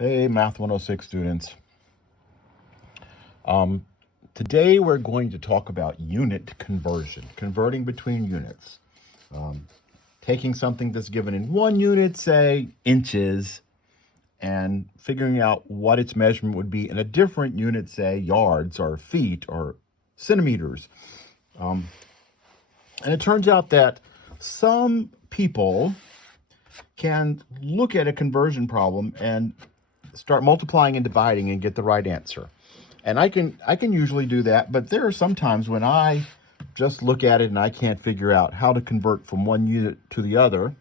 Hey, Math 106 students. Today we're going to talk about unit conversion, converting between units. Taking something that's given in 1 unit, say inches, and figuring out what its measurement would be in a different unit, say yards or feet or centimeters. And it turns out that some people can look at a conversion problem and start multiplying and dividing and get the right answer. And I can usually do that, but there are some times when I just look at it and I can't figure out how to convert from one unit to the other.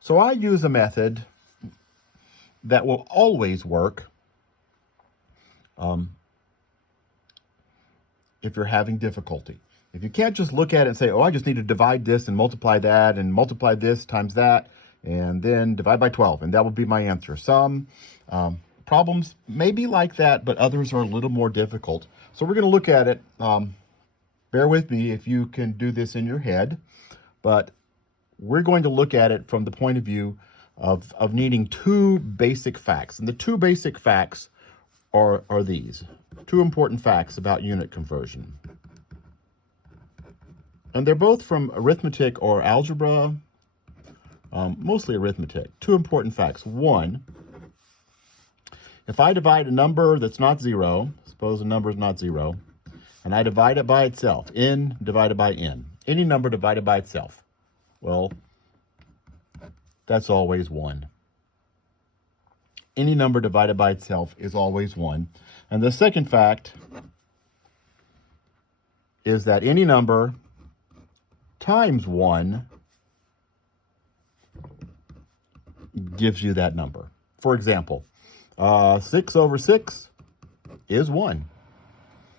So I use a method that will always work if you're having difficulty. If you can't just look at it and say, oh, I just need to divide this and multiply that and multiply this times that, and then divide by 12, and that will be my answer. Some problems may be like that, but others are a little more difficult. So we're going to look at it. Bear with me if you can do this in your head, but we're going to look at it from the point of view of needing 2 basic facts. And the 2 basic facts are these. 2 important facts about unit conversion. And they're both from arithmetic or algebra, mostly arithmetic. 2 important facts. 1, if I divide a number that's not 0, suppose a number is not 0, and I divide it by itself, n divided by n, any number divided by itself, well, that's always 1. Any number divided by itself is always 1. And the second fact is that any number times 1 gives you that number. For example, 6 over 6 is 1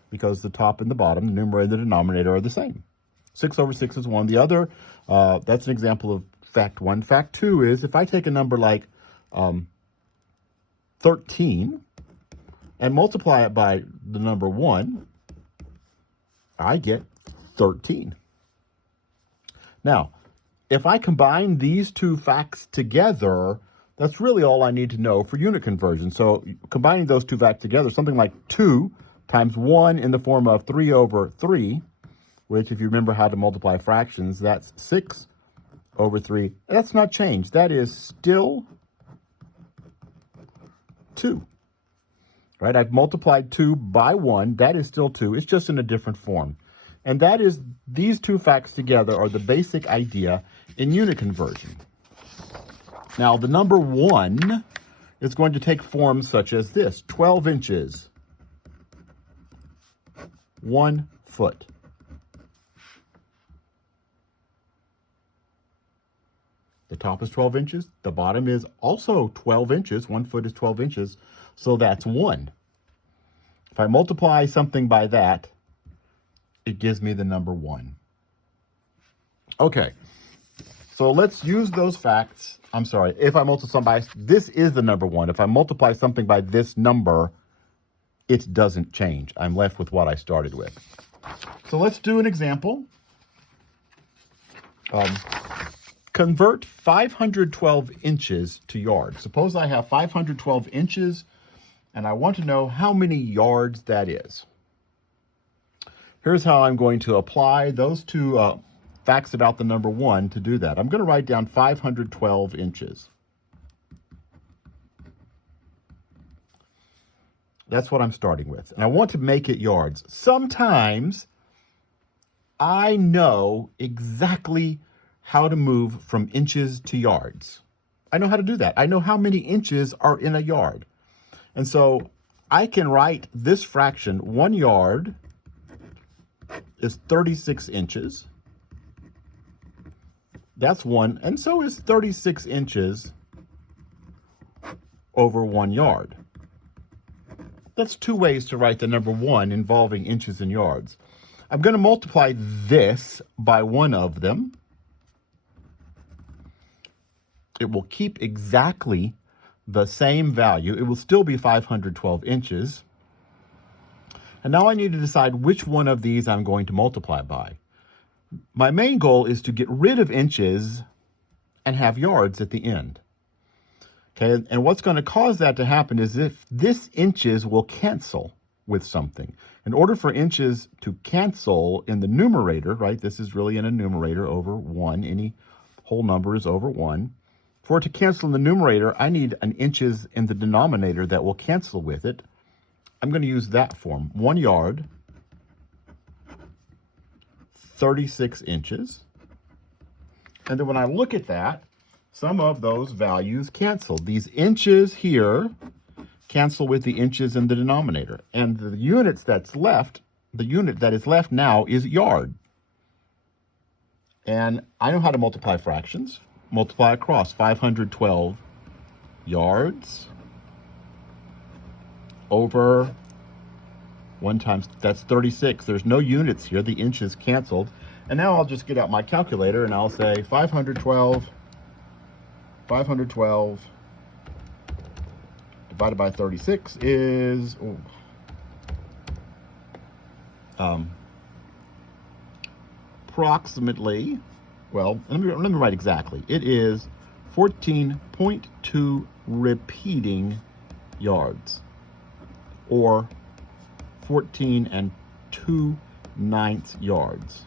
because the top and the bottom, the numerator and the denominator, are the same. 6 over 6 is 1. The other, that's an example of fact 1. Fact 2 is if I take a number like 13 and multiply it by the number 1, I get 13. Now, if I combine these 2 facts together, that's really all I need to know for unit conversion. So combining those 2 facts together, something like 2 times 1 in the form of 3 over 3, which if you remember how to multiply fractions, that's 6 over 3. That's not changed. That is still 2. Right? I've multiplied 2 by 1. That is still 2. It's just in a different form. And that is, these 2 facts together are the basic idea in unit conversion. Now, the number 1 is going to take forms such as this: 12 inches, 1 foot. The top is 12 inches. The bottom is also 12 inches. 1 foot is 12 inches. So that's 1. If I multiply something by that, it gives me the number 1. Okay. So let's use those facts. I'm sorry, if I multiply something by, this is the number 1. If I multiply something by this number, it doesn't change. I'm left with what I started with. So let's do an example. Convert 512 inches to yards. Suppose I have 512 inches, and I want to know how many yards that is. Here's how I'm going to apply those 2 facts about the number 1 to do that. I'm going to write down 512 inches. That's what I'm starting with. And I want to make it yards. Sometimes I know exactly how to move from inches to yards. I know how to do that. I know how many inches are in a yard. And so I can write this fraction: 1 yard is 36 inches. That's 1, and so is 36 inches over 1 yard. That's 2 ways to write the number 1 involving inches and yards. I'm going to multiply this by one of them. It will keep exactly the same value. It will still be 512 inches. And now I need to decide which one of these I'm going to multiply by. My main goal is to get rid of inches and have yards at the end. Okay, and what's going to cause that to happen is if this inches will cancel with something. In order for inches to cancel in the numerator, right, this is really in a numerator over 1, any whole number is over 1. For it to cancel in the numerator, I need an inches in the denominator that will cancel with it. I'm going to use that form. 1 yard, 36 inches. And then when I look at that, some of those values cancel. These inches here cancel with the inches in the denominator. And the units that's left, the unit that is left now is yard. And I know how to multiply fractions. Multiply across 512 yards over 1 times, that's 36. There's no units here. The inches canceled. And now I'll just get out my calculator and I'll say 512 divided by 36 is approximately, well, let me write exactly. It is 14.2 repeating yards, or 14 2/9 yards.